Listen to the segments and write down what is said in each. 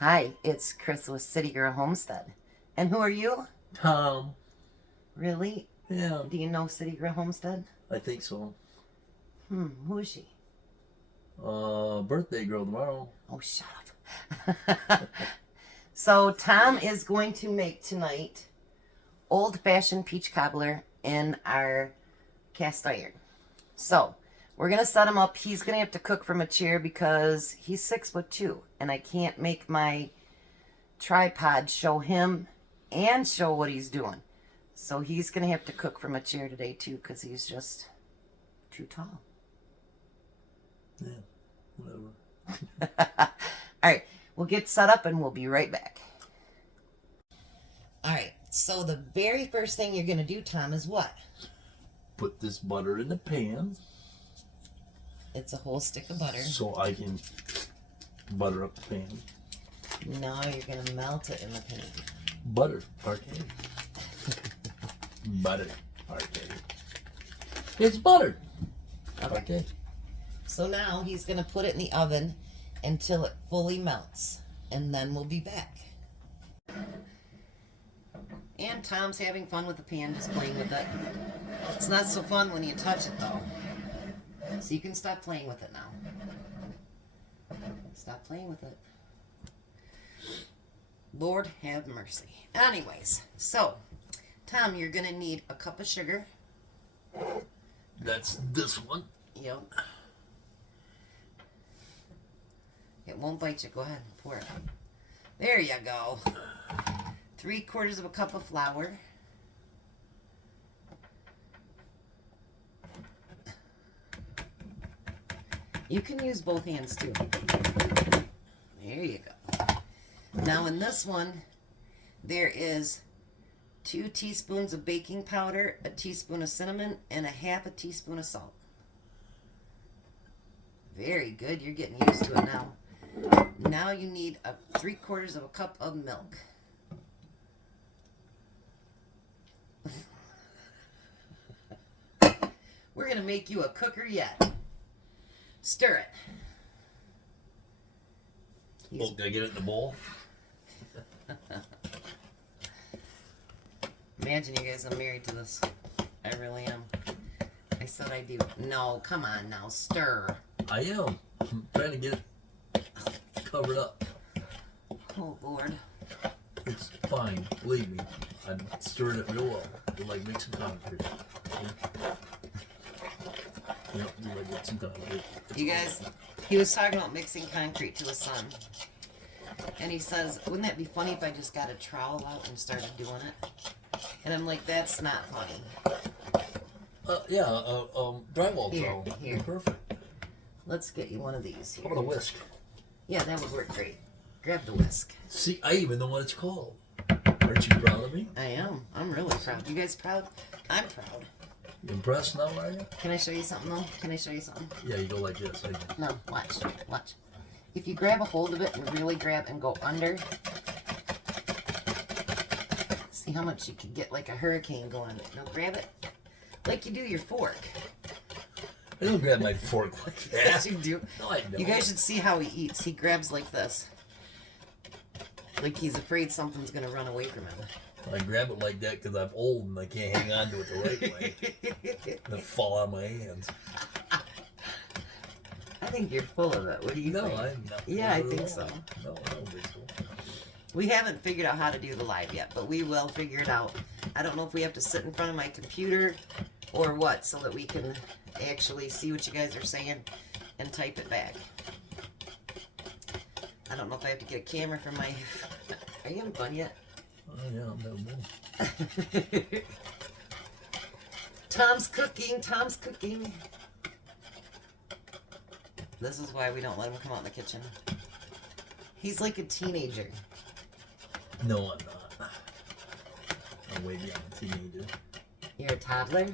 Hi, it's Chris with Citygirlhomestead. And who are you? Tom. Really? Yeah. Do you know Citygirlhomestead? I think so. Who is she? Birthday girl tomorrow. Oh, shut up. So Tom is going to make tonight old-fashioned peach cobbler in our cast iron. So we're going to set him up. He's going to have to cook from a chair because he's 6'2", and I can't make my tripod show him and show what he's doing. So he's going to have to cook from a chair today too because he's just too tall. Yeah, whatever. All right, we'll get set up and we'll be right back. All right, so the very first thing you're going to do, Tom, is what? Put this butter in the pan. It's a whole stick of butter. So I can butter up the pan. Now you're going to melt it in the pan. Butter, parquet. Butter, parquet. It's butter. Okay. Parquet. So now he's going to put it in the oven until it fully melts, and then we'll be back. And Tom's having fun with the pan, just playing with it. It's not so fun when you touch it, though. So you can stop playing with it now. Stop playing with it. Lord have mercy. Anyways, so, Tom, you're going to need a cup of sugar. That's this one. Yep. It won't bite you. Go ahead and pour it. There you go. 3/4 of a cup of flour. You can use both hands too. There you go. Now in this one, there is 2 teaspoons of baking powder, a teaspoon of cinnamon, and a 1/2 teaspoon of salt. Very good. You're getting used to it now. Now you need 3/4 of a cup of milk. We're going to make you a cooker yet. Stir it. Oh, did I get it in the bowl? Imagine you guys, I'm married to this. I really am. I said I do. No, come on now. Stir. I am. I'm trying to get it covered up. Oh, Lord. It's fine. Believe me. I'm stirring it real well. You're like mixing concrete. Yep, you're like mixing concrete. You guys, he was talking about mixing concrete to his son. And he says, wouldn't that be funny if I just got a trowel out and started doing it? And I'm like, that's not funny. Drywall Here, trowel. here. Perfect. Let's get you one of these here. How about a whisk? Yeah, that would work great. Grab the whisk. See, I even know what it's called. Aren't you proud of me? I am. I'm really proud. You guys proud? I'm proud. You impressed now, are you? Can I show you something, though? Can I show you something? Yeah, you go like this. No, watch. Watch. If you grab a hold of it and really grab and go under, see how much you could get like a hurricane going. Now grab it like you do your fork. I don't grab my fork like that. Yes, you do. No, I don't. You guys should see how he eats. He grabs like this. Like he's afraid something's going to run away from him. I grab it like that because I'm old and I can't hang on to it the right way. It'll fall out of my hands. I think you're full of it. What do you think? I'm not. Yeah, I think so. No, I don't think so. We haven't figured out how to do the live yet, but we will figure it out. I don't know if we have to sit in front of my computer or what so that we can actually see what you guys are saying and type it back. I don't know if I have to get a camera for my... Are you having fun yet? Oh, yeah, I'm having fun. Tom's cooking. Tom's cooking. This is why we don't let him come out in the kitchen. He's like a teenager. No, I'm not. I'm way beyond a teenager. You're a toddler?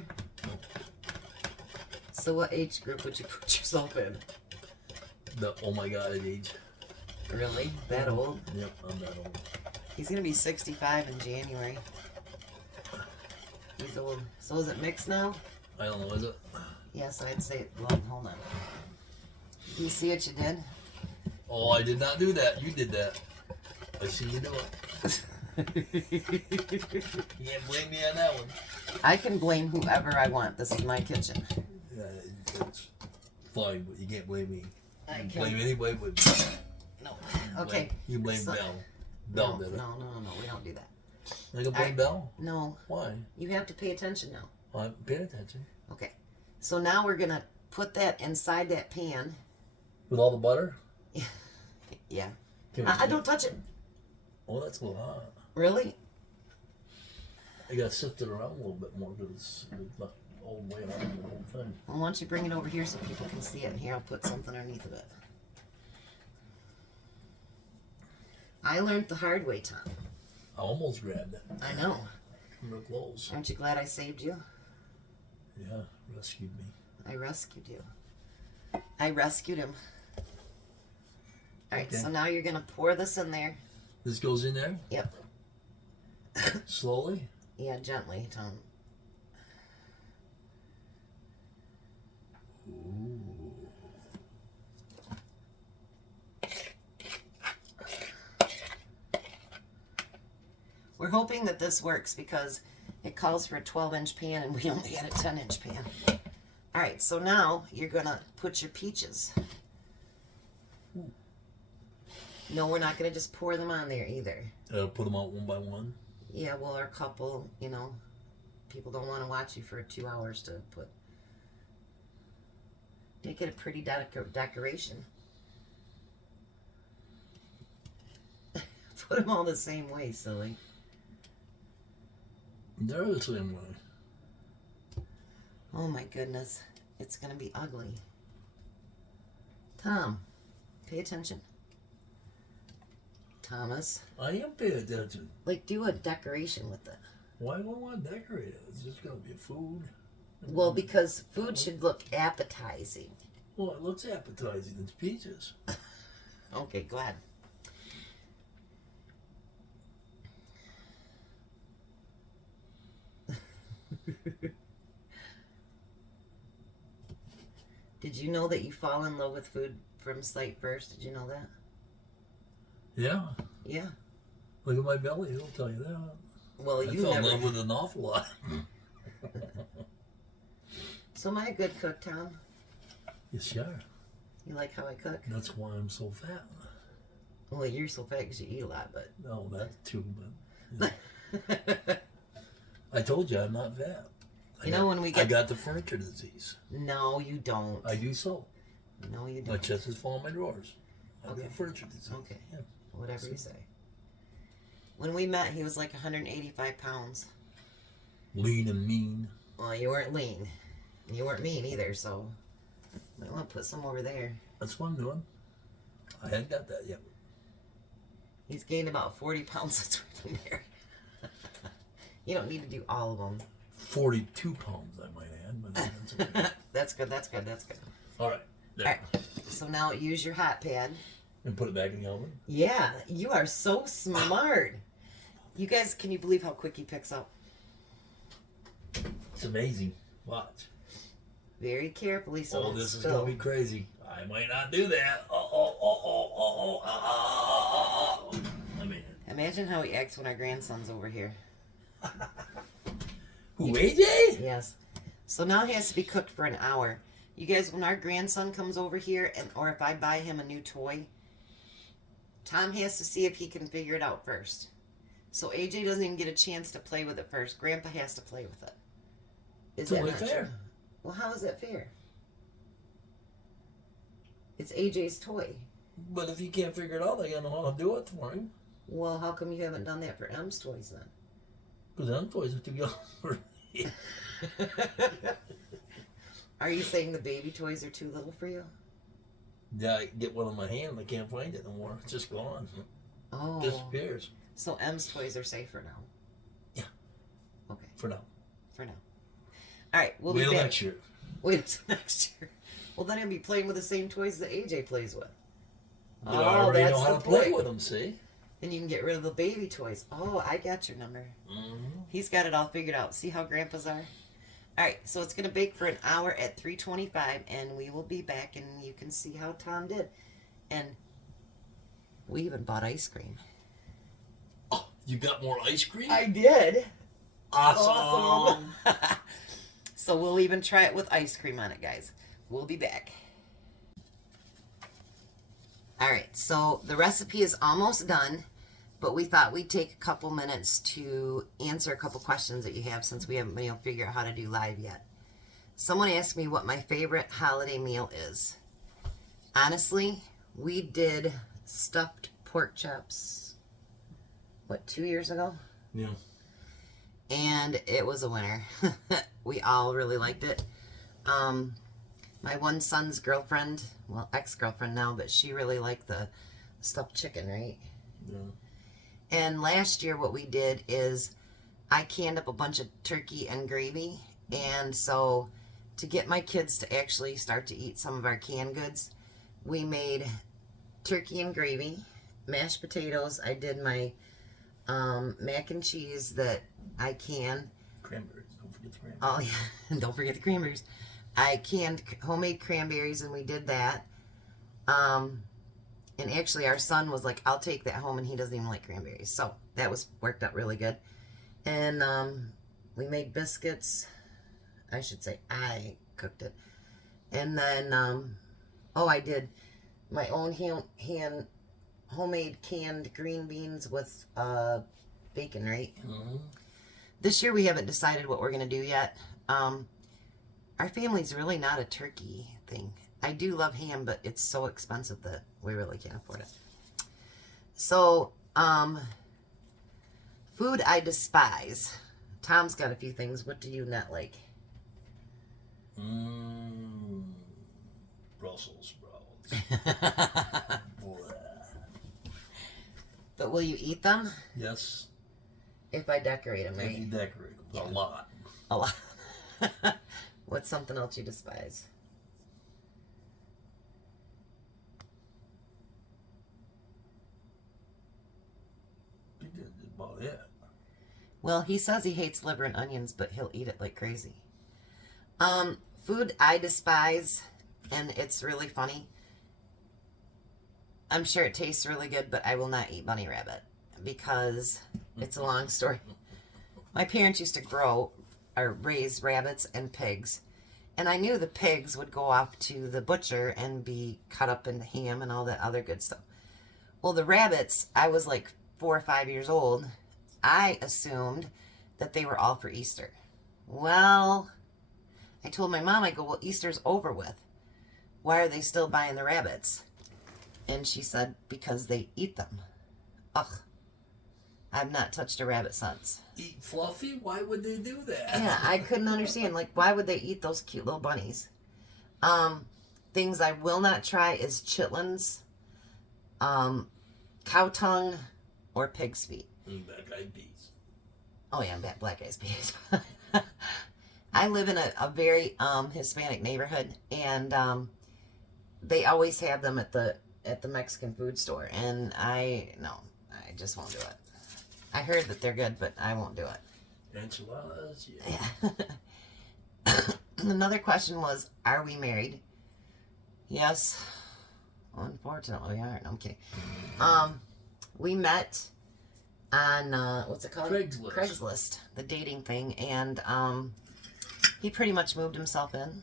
So what age group would you put yourself in? The oh my god age. Really? That old? Yep, I'm that old. He's gonna be 65 in January. He's old. So is it mixed now? I don't know, is it? Yes, I'd say, well, hold on. Do you see what you did? Oh, I did not do that. You did that. I see you do it. You can't blame me on that one. I can blame whoever I want. This is my kitchen. Yeah, it's fine, but you can't blame me. I You can. blame anybody but No. Okay. You blame So- Belle. No, Belle did it. no, we don't do that. I can blame Belle? No, Why? you have to pay attention now. I'm paying attention. Okay. So now we're gonna put that inside that pan. With all the butter? Yeah. Can we- I don't touch it. Oh, that's a little hot. Really? I got to sift it around a little bit more because it's not all the way around the whole thing. Well, why don't you bring it over here so people can see it? And here, I'll put something underneath of it. I learned the hard way, Tom. I almost grabbed it. I know. Come real close. Aren't you glad I saved you? Yeah, rescued me. I rescued you. I rescued him. All right, Okay. so now you're gonna pour this in there. This goes in there? Yep. Slowly? Yeah, gently, Tom. Ooh. We're hoping that this works because it calls for a 12-inch pan and we only got a 10-inch pan. All right, so now you're gonna put your peaches. No, we're not gonna just pour them on there either. Put them out one by one? Yeah, well, our couple, you know, people don't want to watch you for 2 hours to put. Make it a pretty decoration. Put them all the same way, silly. They're the same way. Oh my goodness, it's gonna be ugly. Tom, pay attention. Thomas, I am paying attention. like do a decoration with it. Why do I want to decorate it? It's just going to be food. Well, because food should look appetizing. Well, it looks appetizing. It's peaches. Okay, go ahead. Did you know that you fall in love with food from sight first? Did you know that? Yeah. Yeah. Look at my belly. It'll tell you that. Well, I you fell in never. love with it an awful lot. So am I a good cook, Tom? Yes, you are. You like how I cook? That's why I'm so fat. Well, you're so fat because you eat a lot, but. No, that too, but... Yeah. I told you I'm not fat. You know, when we get. I got the furniture disease. No, you don't. I do so. No, you My don't. chest is full of my drawers. I Okay. got furniture disease. Okay. Yeah. Whatever you say. When we met, he was like 185 pounds. Lean and mean. Well, you weren't lean. You weren't mean either, so. Might want to put some over there. That's what I'm doing. I hadn't got that yet. He's gained about 40 pounds since we've been married. You don't need to do all of them. 42 pounds, I might add, but that's okay. That's good, that's good, that's good. All right. There. All right. So now use your hot pad. And put it back in the oven. Yeah, you are so smart. You guys, can you believe how quick he picks up? It's amazing. Watch. Very carefully, so Oh, don't this is spill. going to be crazy. I might not do that. I mean, Imagine how he acts when our grandson's over here. who, AJ? Yes. So now it has to be cooked for an hour. You guys, when our grandson comes over here, or if I buy him a new toy, Tom has to see if he can figure it out first. So AJ doesn't even get a chance to play with it first. Grandpa has to play with it. Is that Totally not fair. true? Well, how is that fair? It's AJ's toy. But if you can't figure it out, I got to know how to do it for him. Well, how come you haven't done that for M's toys then? Because them toys are too young for me. Are you saying the baby toys are too little for you? Yeah, I get one in my hand and I can't find it no more. It's just gone. Oh. Disappears. So M's toys are safer now. Yeah. Okay, For now. for now. All right, we'll Wait be till back. next year. Wait until next year. Well, then he'll be playing with the same toys that AJ plays with. But I already know that's how the to play point. with them, see? Then you can get rid of the baby toys. Oh, I got your number. Mm-hmm. He's got it all figured out. See how grandpas are? All right, so it's going to bake for an hour at 325, and we will be back, and you can see how Tom did. And we even bought ice cream. You got more ice cream? I did. Awesome. So we'll even try it with ice cream on it, guys. We'll be back. All right, so the recipe is almost done, but we thought we'd take a couple minutes to answer a couple questions that you have since we haven't been able to figure out how to do live yet. Someone asked me what my favorite holiday meal is. Honestly, we did stuffed pork chops, 2 years ago? Yeah. And it was a winner. We all really liked it. My one son's girlfriend, well, ex-girlfriend now, but she really liked the stuffed chicken, right? Yeah. And last year what we did is I canned up a bunch of turkey and gravy. And so to get my kids to actually start to eat some of our canned goods, we made turkey and gravy, mashed potatoes. I did my mac and cheese that I can. Cranberries. Don't forget the cranberries. Oh, yeah. And don't forget the cranberries. I canned homemade cranberries, and we did that. And actually, our son was like, I'll take that home, and he doesn't even like cranberries. So that worked out really good. And we made biscuits. I should say I cooked it. And then, I did my own homemade canned green beans with bacon, right? Mm-hmm. This year we haven't decided what we're going to do yet. Our family's really not a turkey thing. I do love ham, but it's so expensive that we really can't afford it. So, food I despise. Tom's got a few things. What do you not like? Brussels sprouts. But will you eat them? Yes. If I decorate them, right? If you decorate them. A lot. A lot. What's something else you despise? That's about it. Well, he says he hates liver and onions, but he'll eat it like crazy. Food I despise, and it's really funny. I'm sure it tastes really good, but I will not eat bunny rabbit because it's a long story. My parents used to grow or raise rabbits and pigs, and I knew the pigs would go off to the butcher and be cut up into ham and all that other good stuff. Well, the rabbits, I was like 4 or 5 years old. I assumed that they were all for Easter. Well, I told my mom, I go, well, Easter's over with. Why are they still buying the rabbits? And she said, because they eat them. Ugh. I've not touched a rabbit since. Eat Fluffy? Why would they do that? Yeah, I couldn't understand. Like, why would they eat those cute little bunnies? Things I will not try is chitlins, cow tongue, or pig's feet. Black-eyed peas. Oh, yeah, black eyed peas. I live in a very Hispanic neighborhood, and they always have them at the Mexican food store, and I just won't do it. I heard that they're good, but I won't do it. Enchiladas, yeah. Yeah. Another question was, are we married? Yes. Unfortunately, we aren't. I'm kidding. We met on, what's it called? Craigslist. Craigslist, the dating thing, and he pretty much moved himself in.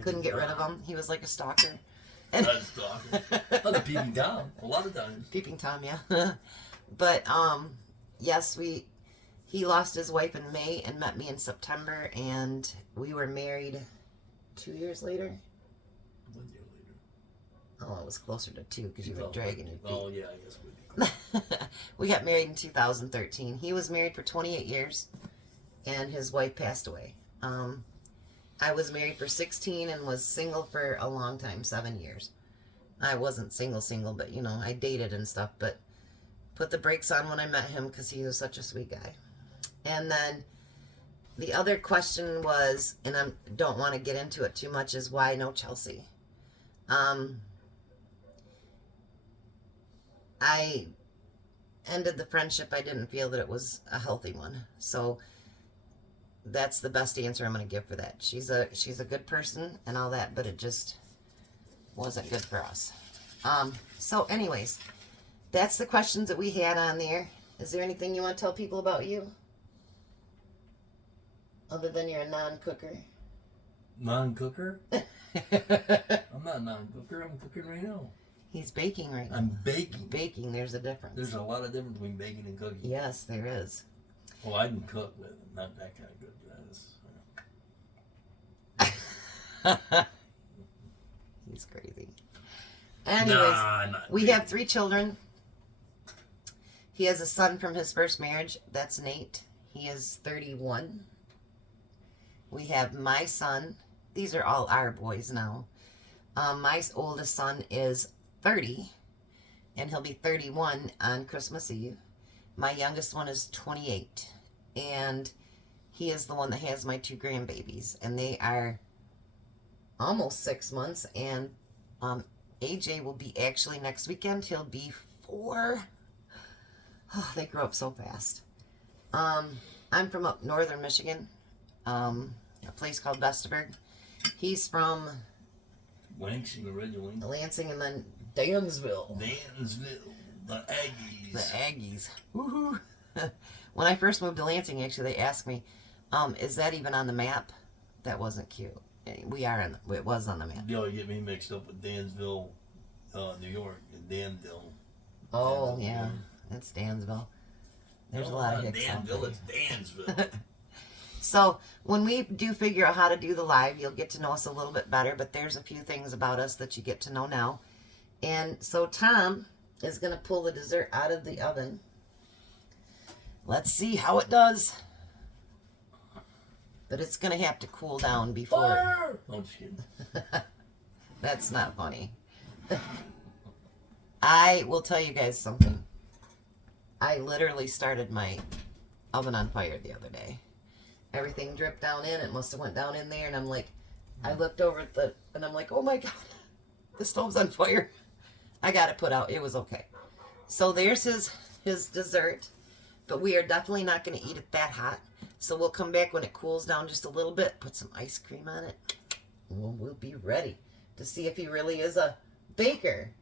Couldn't get rid of him. He was like a stalker. Not a stalker. Not a peeping Tom, a lot of times. Peeping Tom, yeah. But, yes, he lost his wife in May and met me in September, and we were married 2 years later. 1 year later. Oh, it was closer to 2 because you were dragging your feet. Oh, yeah, I guess it would be close. We got married in 2013. He was married for 28 years, and his wife passed away. I was married for 16 and was single for a long time, 7 years. I wasn't single, but, I dated and stuff, but put the brakes on when I met him because he was such a sweet guy. And then the other question was, and I don't want to get into it too much, is why no Chelsea? I ended the friendship. I didn't feel that it was a healthy one. So that's the best answer I'm going to give for that. She's a good person and all that, but it just wasn't good for us. So anyways, that's the questions that we had on there. Is there anything you want to tell people about you? Other than you're a non-cooker? Non-cooker? I'm not a non-cooker. I'm cooking right now. He's baking right now. I'm baking. Baking, there's a difference. There's a lot of difference between baking and cooking. Yes, there is. Well, I can cook, but not that kind of good. He's crazy. Anyways, we have 3 children. He has a son from his first marriage. That's Nate. He is 31. We have my son. These are all our boys now. My oldest son is 30, and he'll be 31 on Christmas Eve. My youngest one is 28, and he is the one that has my 2 grandbabies, and they are almost 6 months, and AJ will be actually next weekend. He'll be 4. Oh, they grow up so fast. I'm from up northern Michigan, a place called Vesterberg. He's from Lansing originally. Lansing and then Dansville. Dansville. The Aggies. The Aggies. Woohoo. When I first moved to Lansing, actually, they asked me, is that even on the map? That wasn't cute. We are on it was on the map. You get me mixed up with Dansville, New York, and Danville. Oh, Danville, yeah. That's Dansville. There's a lot of hicks out Danville, there. it's Dansville. So, when we do figure out how to do the live, you'll get to know us a little bit better, but there's a few things about us that you get to know now. And so Tom is going to pull the dessert out of the oven. Let's see how it does. But it's going to have to cool down before... Fire! I'm just kidding. That's not funny. I will tell you guys something. I literally started my oven on fire the other day. Everything dripped down in. It must have went down in there, and I'm like, I looked over at and I'm like, oh my God, the stove's on fire. I got it put out. It was okay. So there's his dessert, but we are definitely not going to eat it that hot. So we'll come back when it cools down just a little bit, put some ice cream on it, and we'll be ready to see if he really is a baker.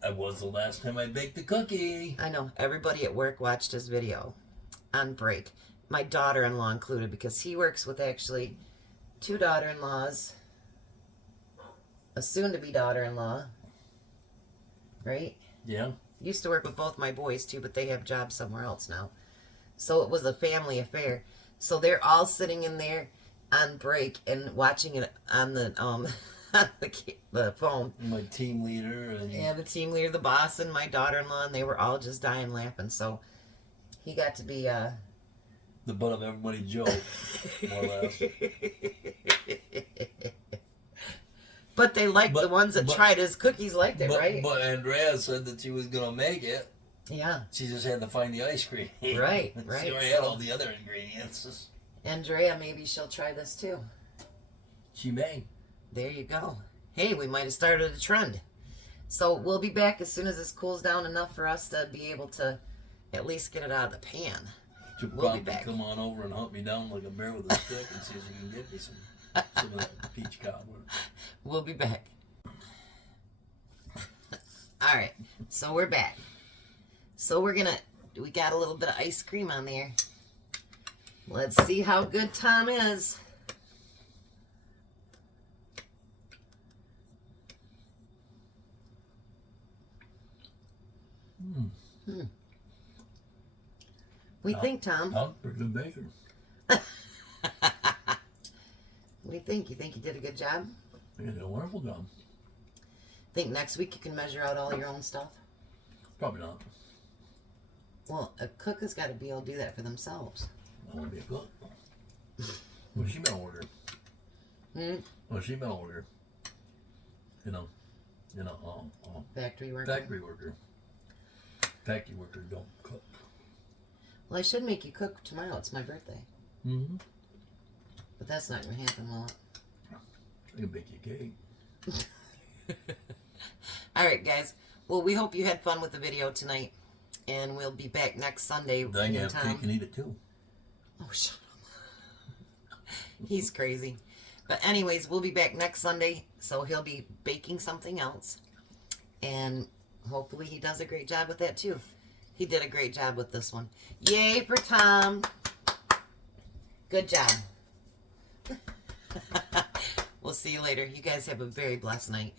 That was the last time I baked a cookie. I know. Everybody at work watched his video on break. My daughter-in-law included, because he works with actually 2 daughter-in-laws, a soon-to-be daughter-in-law, right? Yeah. Used to work with both my boys, too, but they have jobs somewhere else now. So it was a family affair. So they're all sitting in there on break and watching it on the the phone. My team leader. Yeah, the team leader, the boss, and my daughter-in-law, and they were all just dying laughing. So he got to be... the butt of everybody's joke, more or less. But they liked the ones that tried his cookies, liked it, right? But Andrea said that she was going to make it. Yeah. She just had to find the ice cream. Right, She right. already had all the other ingredients. Andrea, maybe she'll try this too. She may. There you go. Hey, we might have started a trend. So we'll be back as soon as this cools down enough for us to be able to at least get it out of the pan. She'll We'll be probably back. come on over and hunt me down like a bear with a stick and see if she can get me some of that peach cobbler. We'll be back. All right, so we're back. So we got a little bit of ice cream on there. Let's see how good Tom is. We think, Tom. I'm a pretty good baker. What do you think? You think you did a good job? I did a wonderful job. Think next week you can measure out all your own stuff? Probably not. Well, a cook has got to be able to do that for themselves. I want to be a cook. Well, she been order. Well, she been order. Factory worker. Factory worker. Factory worker don't cook. Well, I should make you cook tomorrow. It's my birthday. Mm-hmm. But that's not going to happen, will it? I can bake you a cake. All right, guys. Well, we hope you had fun with the video tonight. And we'll be back next Sunday. Then you have cake and eat it too. Oh, shut up. He's crazy. But anyways, we'll be back next Sunday. So he'll be baking something else. And hopefully he does a great job with that too. He did a great job with this one. Yay for Tom. Good job. We'll see you later. You guys have a very blessed night.